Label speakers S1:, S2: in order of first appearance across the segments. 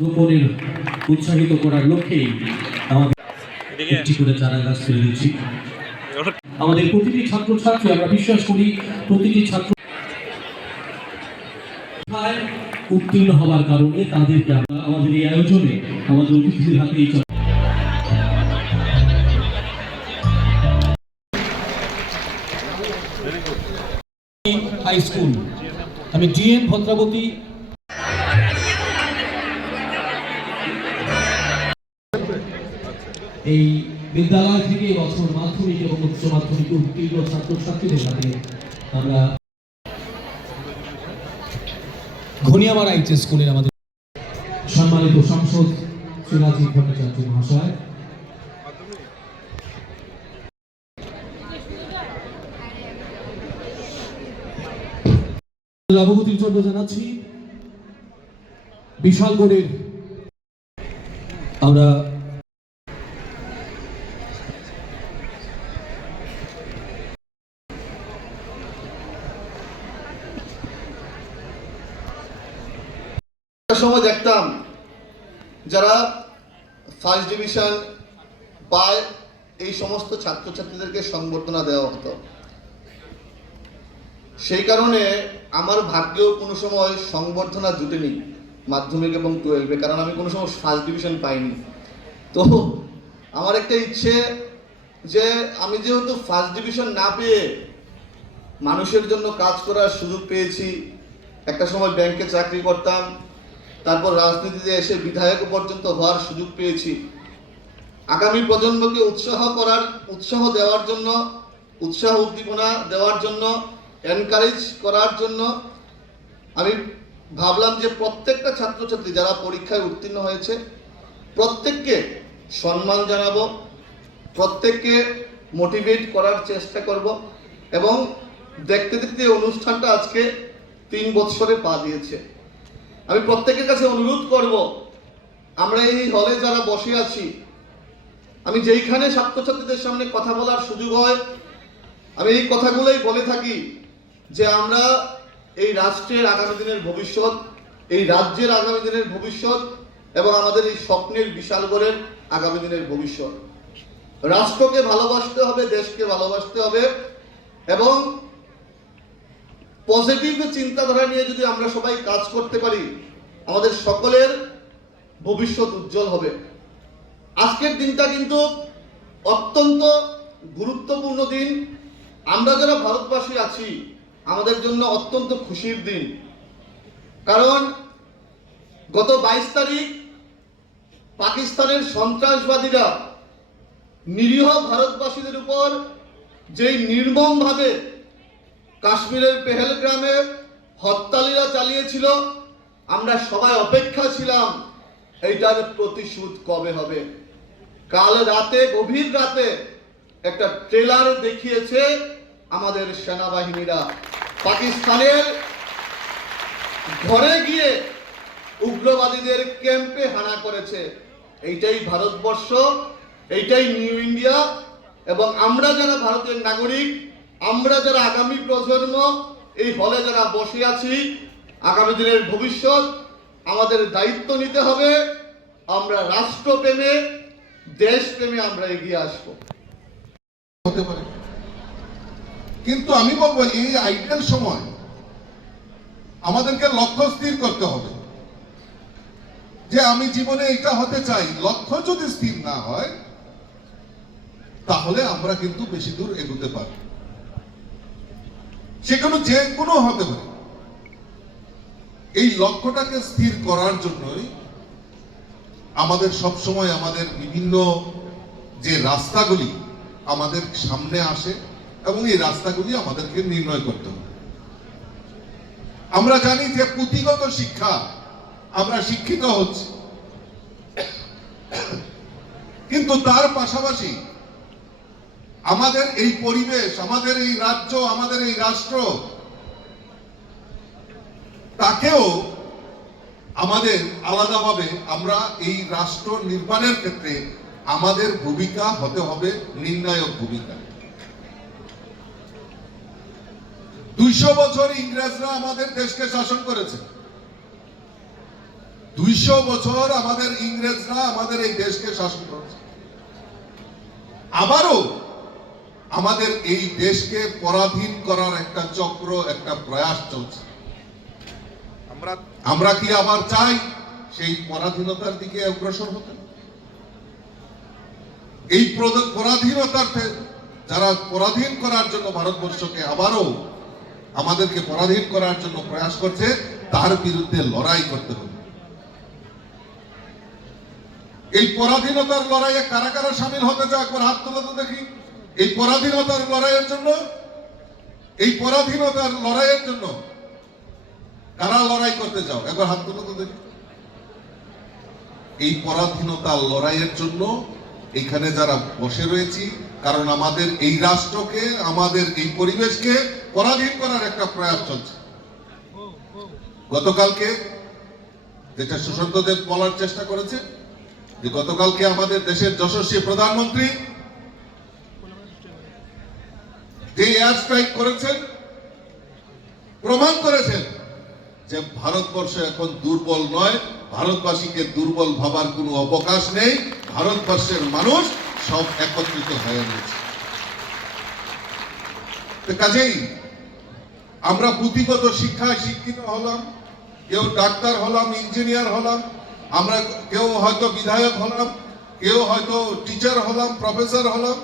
S1: রোপণের উৎসাহিত করার লক্ষ্যেই একটি করে চারা গাছ ফেলে আমাদের প্রতিটি ছাত্রছাত্রী আমরা বিশ্বাস করি প্রতিটি ছাত্র উত্তীর্ণ হওয়ার কারণে তাদেরকে আমরা আমাদের এই আয়োজনে আমাদের অতিথিদের হাতে এই হাই স্কুল আমি ডিএন ভদ্রাবতী এই বিদ্যালয় থেকে বছর মাধ্যমিক এবং উচ্চ মাধ্যমিক উত্তীর্ণ ছাত্রছাত্রীদের হাতে আমরা ঘনিয়ামারা এইচএস স্কুলের আমাদের সম্মানিত সংসদ শ্রী ভট্টাচার্য মহাশয়। অবগতির জন্য জানাচ্ছি। বিশালগড়ের আমরা
S2: একটা সময় দেখতাম যারা ফার্স্ট ডিভিশন পায়, এই সমস্ত ছাত্রছাত্রীদেরকে সংবর্ধনা দেওয়া হতো। সেই কারণে আমার ভাগ্যেও কোনো সময় সংবর্ধনা জুটেনি মাধ্যমিক এবং টুয়েলভে কারণ আমি কোনো সময় ফার্স্ট ডিভিশন পাইনি। তো আমার একটা ইচ্ছে যে আমি যেহেতু ফার্স্ট ডিভিশন না পেয়ে মানুষের জন্য কাজ করার সুযোগ পেয়েছি, একটা সময় ব্যাংকে চাকরি করতাম তারপর রাজনীতিতে এসে বিধায়ক পর্যন্ত হওয়ার সুযোগ পেয়েছি। আগামী প্রজন্মকে উৎসাহ করার, উৎসাহ দেওয়ার জন্য, উৎসাহ উদ্দীপনা দেওয়ার জন্য এনকারেজ করার জন্য আমি ভাবলাম যে প্রত্যেকটা ছাত্রছাত্রী যারা পরীক্ষায় উত্তীর্ণ হয়েছে, প্রত্যেককে সম্মান জানাব, প্রত্যেককে মোটিভেট করার চেষ্টা করব এবং দেখতে দেখতে অনুষ্ঠানটা আজকে তিন বৎসরে পা দিয়েছে। আমি প্রত্যেকের কাছে অনুরোধ করব, আমরা এই হলে যারা বসে আছি, আমি যেইখানে ছাত্রছাত্রীদের সামনে কথা বলার সুযোগ হয়, আমি এই কথাগুলোই বলে থাকি যে আমরা এই রাষ্ট্রের আগামী দিনের ভবিষ্যৎ, এই রাজ্যের আগামী দিনের ভবিষ্যৎ এবং আমাদের এই স্বপ্নের বিশাল বিশালগড়ের আগামী দিনের ভবিষ্যৎ। রাষ্ট্রকে ভালোবাসতে হবে, দেশকে ভালোবাসতে হবে এবং পজিটিভ চিন্তাধারা নিয়ে যদি আমরা সবাই কাজ করতে পারি, আমাদের সকলের ভবিষ্যৎ উজ্জ্বল হবে। আজকের দিনটা কিন্তু অত্যন্ত গুরুত্বপূর্ণ দিন। আমরা যারা ভারতবাসী আছি, আমাদের জন্য অত্যন্ত খুশির দিন। কারণ গত বাইশ তারিখ পাকিস্তানের সন্ত্রাসবাদীরা নিরীহ ভারতবাসীদের উপর যেই নির্মমভাবে কাশ্মীরের পেহেলগ্রামে হরতালিরা চালিয়েছিল। আমরা সবাই অপেক্ষা ছিলাম, এইটার প্রতিশোধ কবে হবে? কাল রাতে, গভীর রাতে একটা ট্রেলার দেখিয়েছে আমাদের সেনাবাহিনীরা। পাকিস্তানের ঘরে গিয়ে উগ্রবাদীদের ক্যাম্পে হানা করেছে। এইটাই ভারতবর্ষ, এইটাই নিউ ইন্ডিয়া, এবং আমরা যারা ভারতের নাগরিক আমরা যারা আগামী প্রজন্ম এই হলে যারা বসে আছি, আগামী দিনের ভবিষ্যৎ আমাদের দায়িত্ব নিতে হবে। আমরা রাষ্ট্রপ্রেমে, দেশপ্রেমে আমরা এগিয়ে আসব।
S3: হতে পারে। কিন্তু আমি বলব, এই আইডিয়াল সময় আমাদেরকে লক্ষ্য স্থির করতে হবে। যে আমি জীবনে এটা হতে চাই, লক্ষ্য যদি স্থির না হয়, তাহলে আমরা কিন্তু বেশি দূর এগোতে পারি সেখানে যে কোনো হতে পারে। এই লক্ষ্যটাকে স্থির করার জন্যই আমাদের সবসময় আমাদের বিভিন্ন যে রাস্তাগুলি আমাদের সামনে আসে এবং এই রাস্তাগুলি আমাদেরকে নির্ণয় করতে হবে আমরা জানি যে পুঁথিগত শিক্ষা, আমরা শিক্ষিত হচ্ছি। কিন্তু তার পাশাপাশি আমাদের এই পরিবেশ, আমাদের এই রাজ্য, আমাদের এই রাষ্ট্র, তাকেও আমাদের আলাদাভাবে আমরা এই রাষ্ট্র নির্মাণের ক্ষেত্রে আমাদের ভূমিকা হতে হবে, নির্ণায়ক ভূমিকা। দুইশো বছর ইংরেজরা আমাদের দেশকে শাসন করেছে। দুইশো বছর আমাদের ইংরেজরা আমাদের এই দেশকে শাসন করেছে। আবারও আমাদের এই দেশকে পরাধীন করার একটা চক্র একটা প্রয়াস চলছে। আমরা আমরা কি আবার চাই সেই পরাধীনতার দিকে অগ্রসর হতে? এই পরাধীনতার যারা পরাধীন করার জন্য ভারতবর্ষকে আবারও আমাদেরকে পরাধীন করার জন্য প্রয়াস করছে তার বিরুদ্ধে লড়াই করতে হবে। এই পরাধীনতার লড়াইয়ে কারা কারা সামিল হতে চায় একবার হাত তুলে তো দেখি। এই পরাধীনতার লড়াইয়ের জন্য, এই পরাধীনতার লড়াইয়ের জন্য কারা লড়াই করতে চাও একবার হাত তুলে তো দেখি। এই পরাধীনতার লড়াইয়ের জন্য এখানে যারা বসে রয়েছি, কারণ আমাদের এই রাষ্ট্রকে, আমাদের এই পরিবেশকে পরাধীন করার একটা প্রয়াস চলছে। গতকালকে যেটা সুশান্ত দেব বলার চেষ্টা করেছে যে গতকালকে আমাদের দেশের যশস্বী প্রধানমন্ত্রী যে এয়ার স্ট্রাইক করেছেন, প্রমাণ করেছেন যে ভারতবর্ষ এখন দুর্বল নয়, ভারতবাসীকে দুর্বল ভাবার কোনো অবকাশ নেই, ভারতবর্ষের মানুষ সব একত্রিত হয়ে রয়েছে। কাজেই আমরা পুঁথিগত শিক্ষায় শিক্ষিত হলাম, কেউ ডাক্তার হলাম, ইঞ্জিনিয়ার হলাম, আমরা কেউ হয়তো বিধায়ক হলাম, কেউ হয়তো টিচার হলাম প্রফেসর হলাম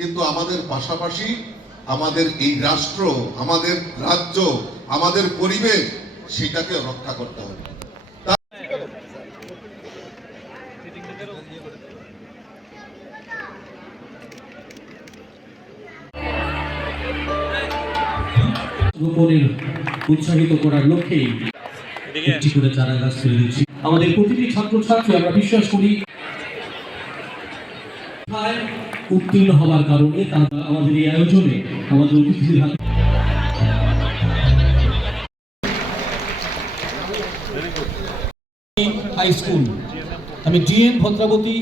S3: কিন্তু আমাদের পাশাপাশি আমাদের এই রাষ্ট্র আমাদের রাজ্য আমাদের পরিবেশ সেটাকে রক্ষা করতে হবে।
S1: রোপণের উৎসাহিত করার লক্ষ্যেই একটি করে চারা গাছ তুলে দিচ্ছি। আমাদের প্রতিটি ছাত্রছাত্রী আমরা বিশ্বাস করি উত্তীর্ণ হওয়ার কারণে তারা আমাদের এই আয়োজনে আমাদের হাতে হাই স্কুল আমি ডিএন ভদ্রাবতী।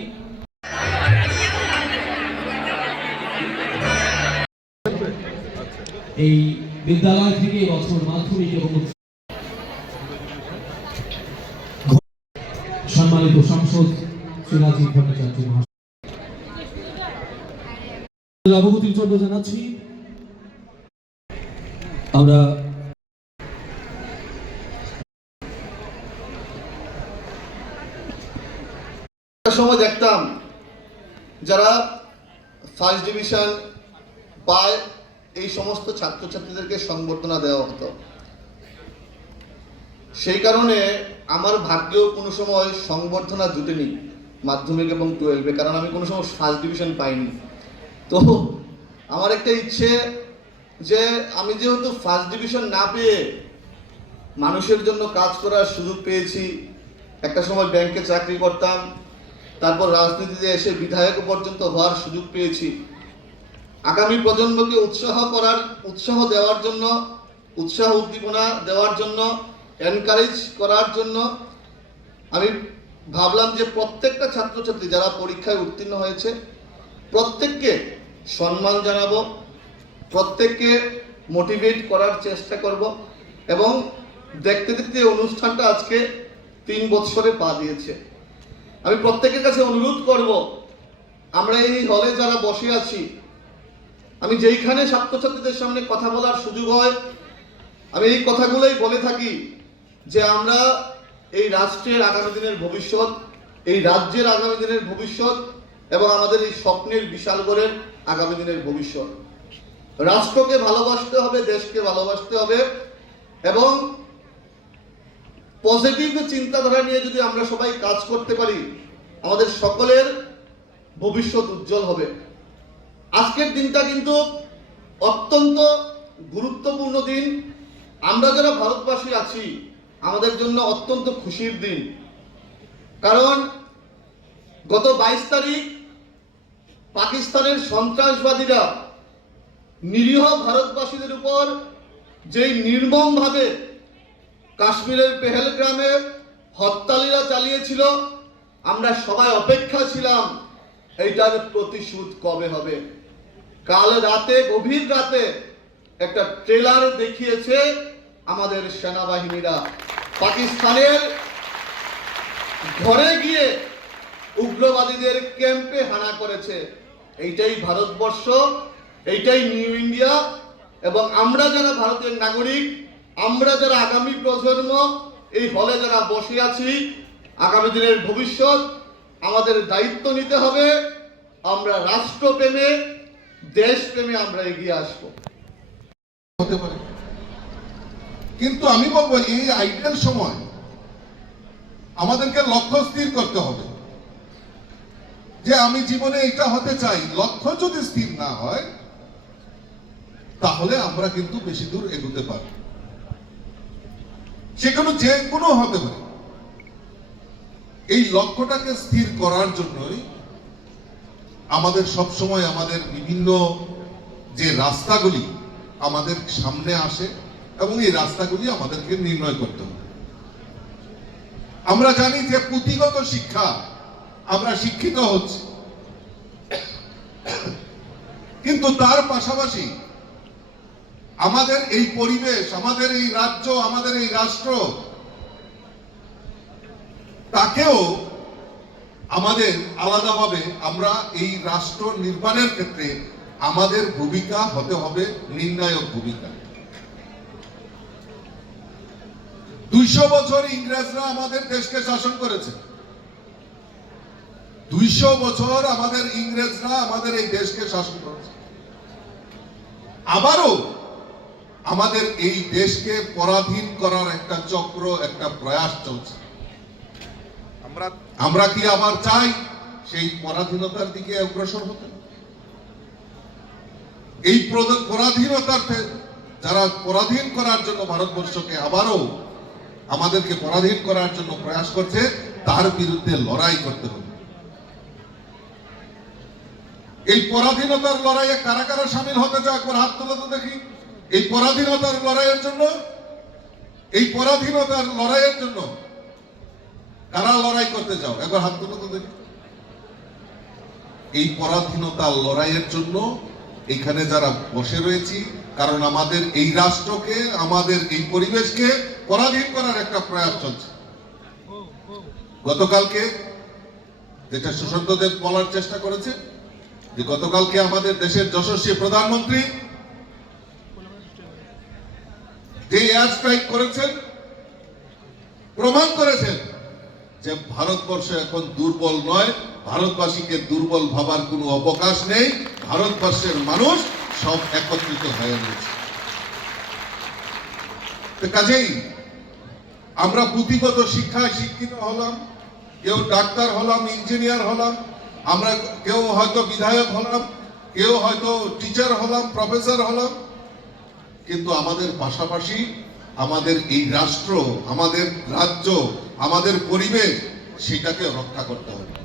S1: এই বিদ্যালয় থেকে বছর মাধ্যমিক এবং সম্মানিত সংসদ শ্রী ভট্টাচার্য অবগতির জন্য জানাচ্ছি, আমরা
S2: সময় দেখতাম যারা ফার্স্ট ডিভিশন পায়, এই সমস্ত ছাত্রছাত্রীদেরকে সংবর্ধনা দেওয়া হতো। সেই কারণে আমার ভাগ্যেও কোনো সময় সংবর্ধনা জুটেনি মাধ্যমিক এবং টুয়েলভে কারণ আমি কোনো সময় ফার্স্ট ডিভিশন পাইনি। তো আমার একটা ইচ্ছে যে আমি যেহেতু ফার্স্ট ডিভিশন না পেয়ে মানুষের জন্য কাজ করার সুযোগ পেয়েছি, একটা সময় ব্যাংকে চাকরি করতাম, তারপর রাজনীতিতে এসে বিধায়ক পর্যন্ত হওয়ার সুযোগ পেয়েছি। আগামী প্রজন্মকে উৎসাহ করার, উৎসাহ দেওয়ার জন্য, উৎসাহ উদ্দীপনা দেওয়ার জন্য এনকারেজ করার জন্য আমি ভাবলাম যে প্রত্যেকটা ছাত্রছাত্রী যারা পরীক্ষায় উত্তীর্ণ হয়েছে, প্রত্যেককে সম্মান জানাব, প্রত্যেককে মোটিভেট করার চেষ্টা করব এবং দেখতে দেখতে অনুষ্ঠানটা আজকে তিন বৎসরে পা দিয়েছে। আমি প্রত্যেকের কাছে অনুরোধ করব, আমরা এই হলে যারা বসে আছি, আমি যেইখানে ছাত্রছাত্রীদের সামনে কথা বলার সুযোগ হয়, আমি এই কথাগুলোই বলে থাকি যে আমরা এই রাষ্ট্রের আগামী দিনের ভবিষ্যৎ, এই রাজ্যের আগামী দিনের ভবিষ্যৎ এবং আমাদের এই স্বপ্নের বিশালগড়ের আগামী দিনের ভবিষ্যৎ। রাষ্ট্রকে ভালোবাসতে হবে, দেশকে ভালোবাসতে হবে এবং পজিটিভ চিন্তাধারা নিয়ে যদি আমরা সবাই কাজ করতে পারি, আমাদের সকলের ভবিষ্যৎ উজ্জ্বল হবে। আজকের দিনটা কিন্তু অত্যন্ত গুরুত্বপূর্ণ দিন। আমরা যারা ভারতবাসী আছি, আমাদের জন্য অত্যন্ত খুশির দিন। কারণ গত বাইশ তারিখ পাকিস্তানের সন্ত্রাসবাদীরা নিরীহ ভারতবাসীদের উপর যেই নির্মমভাবে কাশ্মীরের পেহেলগ্রামে হত্যালীলা চালিয়েছিল, আমরা সবাই অপেক্ষা ছিলাম এইটার প্রতিশোধ কবে হবে। কাল রাতে, গভীর রাতে একটা ট্রেলার দেখিয়েছে আমাদের সেনাবাহিনীরা। পাকিস্তানের ঘরে গিয়ে উগ্রবাদীদের ক্যাম্পে হানা করেছে। এইটাই ভারতবর্ষ, এইটাই নিউ ইন্ডিয়া এবং আমরা যারা ভারতের নাগরিক, আমরা যারা আগামী প্রজন্ম, এই হলে যারা বসে আছি, আগামী দিনের ভবিষ্যৎ, আমাদের দায়িত্ব নিতে হবে, আমরা রাষ্ট্রপ্রেমে, দেশপ্রেমে আমরা এগিয়ে আসব।
S3: হতে পারে। কিন্তু আমি বলব, এই আইডিয়াল সময় আমাদেরকে লক্ষ্য স্থির করতে হবে। যে আমি জীবনে এটা হতে চাই, লক্ষ্য যদি স্থির না হয়, তাহলে আমরা কিন্তু বেশি দূর এগোতে পারব। সেখানে যে কোনো হতে পারে। এই লক্ষ্যটাকে স্থির করার জন্যই আমাদের সব সময় আমাদের বিভিন্ন যে রাস্তাগুলি আমাদের সামনে আসে এবং এই রাস্তাগুলি আমাদেরকে নির্ণয় করতে হবে আমরা জানি যে পুঁথিগত শিক্ষা আমরা শিক্ষিত হচ্ছি। কিন্তু তার পাশাপাশি আমাদের এই পরিবেশ, আমাদের এই রাজ্য, আমাদের এই রাষ্ট্র, তাকেও আমাদের আলাদাভাবে আমরা এই রাষ্ট্র নির্মাণের ক্ষেত্রে আমাদের ভূমিকা হতে হবে, নির্ণায়ক ভূমিকা। দুইশো বছর ইংরেজরা আমাদের দেশকে শাসন করেছে। দুইশো বছর আমাদের ইংরেজরা আমাদের এই দেশকে শাসন করেছে। আবারও আমাদের এই দেশকে পরাধীন করার একটা চক্র, একটা প্রয়াস চলছে। আমরা আমরা কি আবার চাই সেই পরাধীনতার দিকে অগ্রসর হতে? এই পরাধীনতার যারা পরাধীন করার জন্য ভারতবর্ষকে আবারও আমাদেরকে পরাধীন করার জন্য প্রয়াস করছে, তার বিরুদ্ধে লড়াই করতে হবে। এই পরাধীনতার লড়াইয়ে কারা কারা সামিল হতে চায় একবার হাত তুলে তো দেখি। এই পরাধীনতার লড়াইয়ের জন্য, এই পরাধীনতার লড়াইয়ের জন্য কারা লড়াই করতে চাও? একবার হাত তুলে তো দেখি। এই পরাধীনতার লড়াইয়ের জন্য এখানে যারা বসে রয়েছি, কারণ আমাদের এই রাষ্ট্রকে, আমাদের এই পরিবেশকে পরাধীন করার একটা প্রয়াস চলছে। গতকালকে যেটা সুশান্ত দেব বলার চেষ্টা করেছে যে গতকালকে আমাদের দেশের যশস্বী প্রধানমন্ত্রী যে এয়ার স্ট্রাইক করেছেন, প্রমাণ করেছেন যে ভারতবর্ষ এখন দুর্বল নয়, ভারতবাসীকে দুর্বল ভাবার কোনো অবকাশ নেই, ভারতবর্ষের মানুষ সব একত্রিত হয়ে রয়েছে। কাজেই আমরা পুঁথিগত শিক্ষায় শিক্ষিত হলাম, কেউ ডাক্তার হলাম, ইঞ্জিনিয়ার হলাম আমরা কেউ হয়তো বিধায়ক হলাম, কেউ হয়তো টিচার হলাম প্রফেসর হলাম, কিন্তু আমাদের পাশাপাশি আমাদের এই রাষ্ট্র, আমাদের রাজ্য, আমাদের পরিবেশ, সেটাকে রক্ষা করতে হবে।